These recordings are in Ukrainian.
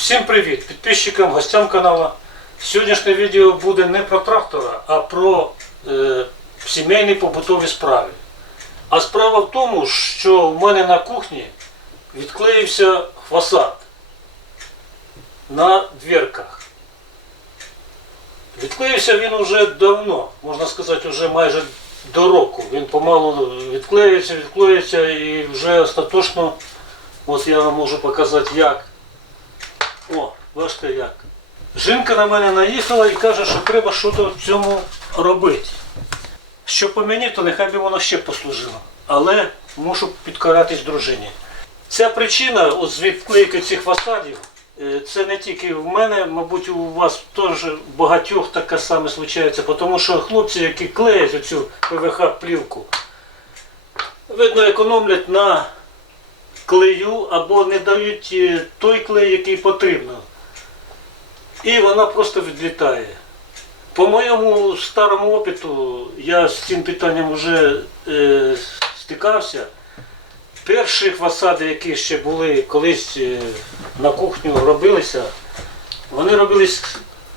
Всім привіт підписчикам, гостям каналу. Сьогоднішнє відео буде не про трактора, а про е, сімейні побутові справи. А справа в тому, що в мене на кухні відклеївся фасад на дверках. Відклеївся він уже давно, можна сказати, вже майже до року. Він помалу відклеюється, відклеюється і вже остаточно, от я вам можу показати як. О, бачите як. Жінка на мене наїхала і каже, що треба щось в цьому робити. Що по мені, то нехай би воно ще послужило. Але мушу підкаратись дружині. Ця причина відклейки цих фасадів, е, це не тільки в мене, мабуть, у вас теж багатьох таке саме случається, тому що хлопці, які клеять оцю ПВХ плівку, видно, економлять на клею або не дають е, той клей, який потрібно. І вона просто відлітає. По моєму старому опиту я з цим питанням вже е, стикався. Перші фасади, які ще були колись е, на кухню робилися, вони робились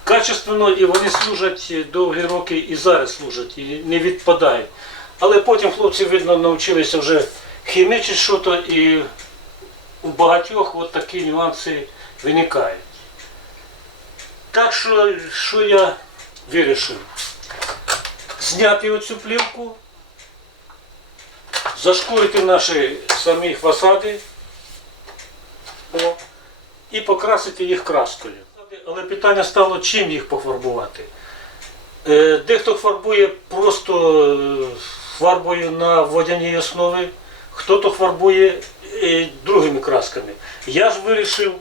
качественно і вони служать довгі роки і зараз служать, і не відпадають. Але потім хлопці, видно, навчилися вже хімічити щось і у багатьох от такі нюанси виникають. Так що, що я вирішив? Зняти оцю плівку, зашкурити наші самі фасади о, і покрасити їх краскою. Але питання стало, чим їх пофарбувати. Е, Дехто фарбує просто е, фарбою на водяній основі, хто-то фарбує е, другими красками. Я ж вирішив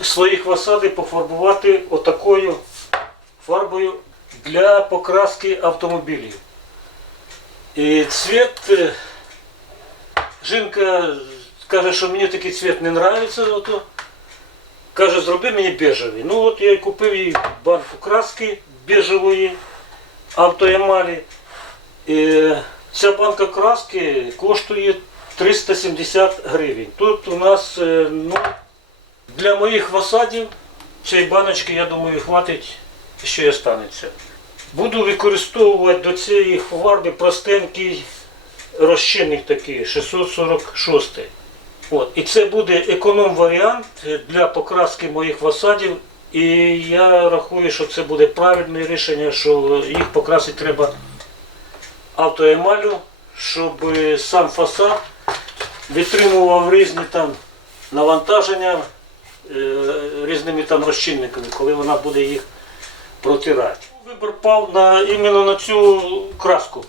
свої фасади пофарбувати отакою фарбою для покраски автомобілів. І цвіт, е, жінка каже, що мені такий цвіт не подобається. Каже, зроби мені бежевий. Ну от я купив їй банку краски бежевої автоемалі. Ця банка краски коштує 370 гривень. Тут у нас е, ну, для моїх фасадів цієї баночки, я думаю, хватить, що і останеться. Буду використовувати до цієї фарби простенький розчинник такий, 646. От. І це буде економ-варіант для покраски моїх фасадів. І я рахую, що це буде правильне рішення, що їх покрасити треба автоемалю, щоб сам фасад витримував різні там навантаження е, різними там розчинниками, коли вона буде їх протирати. Вибір пав на, іменно на цю краску.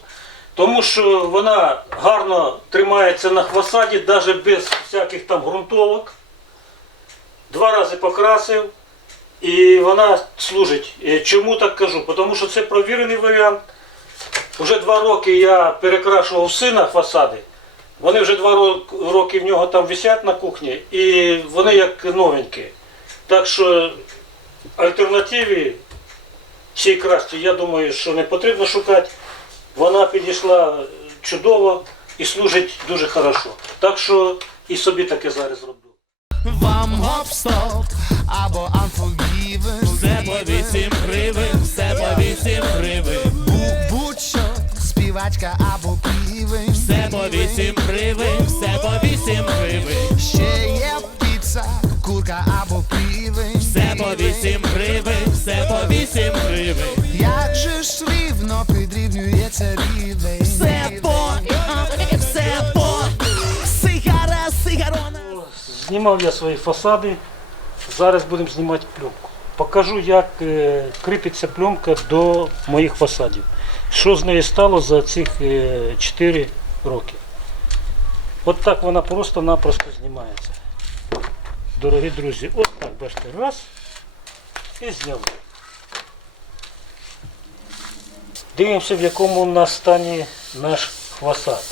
Тому що вона гарно тримається на фасаді, навіть без всяких там ґрунтовок. Два рази покрасив і вона служить. Е, Чому так кажу? Тому що це провірений варіант. Вже два роки я перекрашував сина фасади. Вони вже два роки в нього там висять на кухні і вони як новенькі. Так що альтернативі цій красці, я думаю, що не потрібно шукати. Вона підійшла чудово і служить дуже хорошо. Так що і собі таке зараз зроблю. Вам гоп-стоп або Unforgiven Все по вісім гривень, все по вісім гривень, співачка або півень все по вісім гривень, все по вісім гривень, Ще є піца, курка або півень все по вісім гривень, все по вісім гривень, Як же ж рівно підрівнюється рівень все по, все по, сигара, сигарона. Знімав я свої фасади. Зараз будемо знімати пленку. Покажу, як е, кріпиться пленка до моїх фасадів. Що з нею стало за цих 4 роки. От так вона просто-напросто знімається. Дорогі друзі, от так бачите, раз і зняли. Дивимося, в якому у нас стані наш фасад.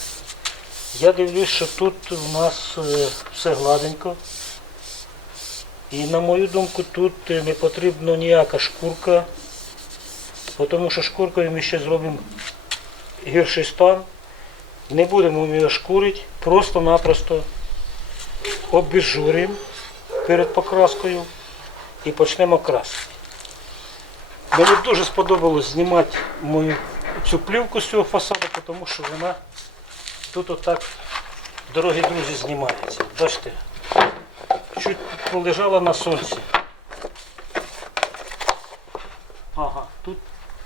Я дивлюсь, що тут у нас е, все гладенько. І на мою думку, тут е, не потрібна ніяка шкурка, тому що шкуркою ми ще зробимо гірший стан. Не будемо його шкурити, просто-напросто обезжуримо перед покраскою і почнемо красити. Мені дуже сподобалось знімати мою цю плівку з цього фасаду, тому що вона тут отак, дорогі друзі, знімається. Бачите, чуть полежала на сонці. Ага, тут,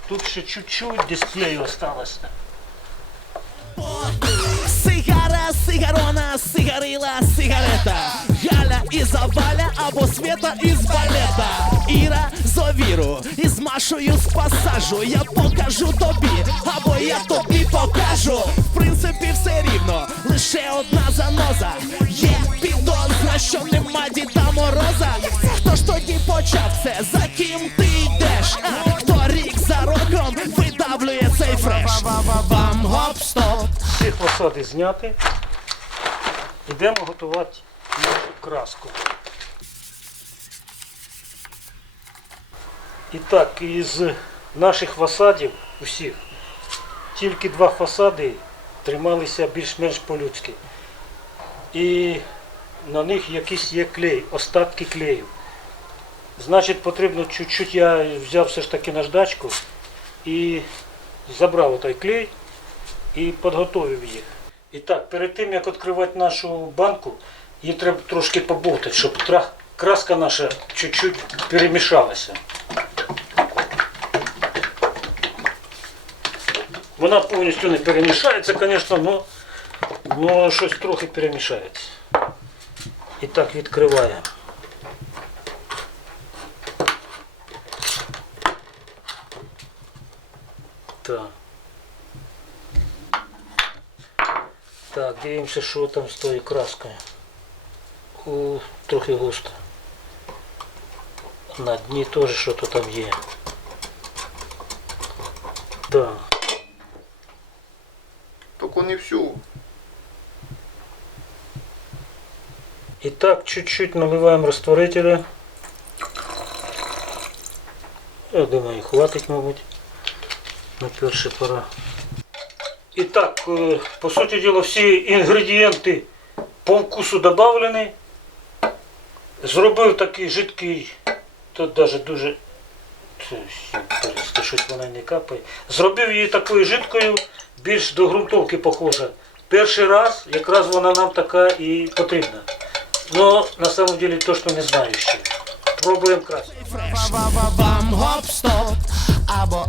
тут ще чуть-чуть дисплею осталось. Сигара, сигарона, сигарила, сигарета. Галя із Валя або Света із балета. Іра зовіру із Машою з пасажу. Я покажу тобі, або я тобі покажу. В принципі, все рівно, лише одна заноза. Є підозра, що нема Діда Мороза. Хто ж тоді почав це? За ким ти фасади зняти. Йдемо готувати нашу краску. І так, із наших фасадів усіх, тільки два фасади трималися більш-менш по-людськи. І на них якийсь є клей, остатки клею. Значить, потрібно чуть-чуть, я взяв все ж таки наждачку і забрав той клей і підготовив їх. І так, перед тим як відкривати нашу банку, її треба трошки побовтати, щоб краска наша чуть-чуть перемішалася. Вона повністю не перемішається, звісно, але, але щось трохи перемішається. І так відкриваємо. Так. Так, дивимося, що там з тою краскою. О, трохи густо. На дні теж що то там є. Так. Только не всю. І так, чуть-чуть наливаємо растворителя. Я думаю, хватить, мабуть. На перший пора. І так, е, по суті діла, всі інгредієнти по вкусу додавлені. Зробив такий жидкий, тут навіть дуже щось вона не капає. Зробив її такою жидкою, більш до ґрунтовки похожа. Перший раз якраз вона нам така і потрібна. Но на самом деле то, что не знаю ще. Пробуємо. Або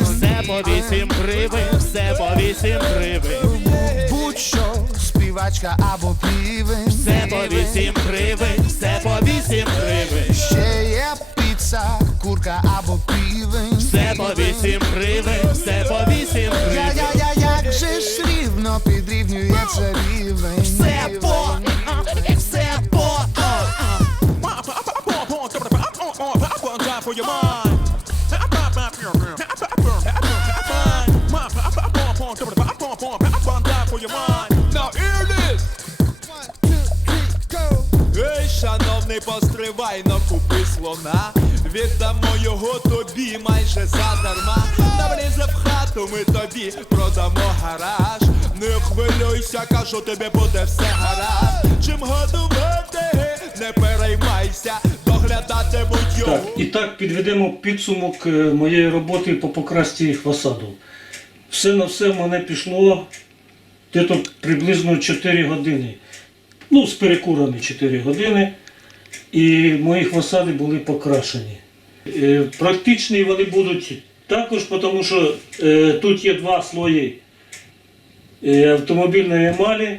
Все по гривень, все по вісім гривень. Будь-що, співачка або півень. Все по вісім гривень, все по вісім гривень. Ще є піца, курка або півень. Все по вісім гривень, все по вісім Я, гривень. я, я, як же ж рівно підрівнюється рівень. Now hear this! Ей, шановний, постривай, но купи слона. Віддамо його тобі майже задарма. Навлізе в хату, ми тобі продамо гараж. Не хвилюйся, кажу, тобі буде все гаразд. Чим годувати, не переймайся, доглядатимуть його. Так, і так підведемо підсумок е, моєї роботи по покрасці фасаду. Все на все в мене пішло десь приблизно 4 години. Ну, з перекурами 4 години. І мої фасади були покрашені. Е, Практичні вони будуть також, тому що е, тут є два слої е, автомобільної емалі.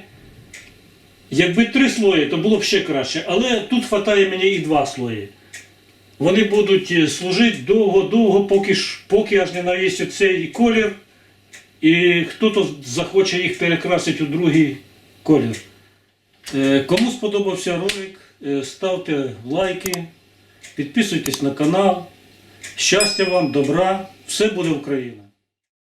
Якби три слої, то було б ще краще. Але тут вистачає мені і два слої. Вони будуть служити довго-довго, поки, поки аж не навісять цей колір, і хтось захоче їх перекрасити у другий колір. Е, Кому сподобався ролик, е, ставте лайки, підписуйтесь на канал. Щастя вам, добра, все буде Україна!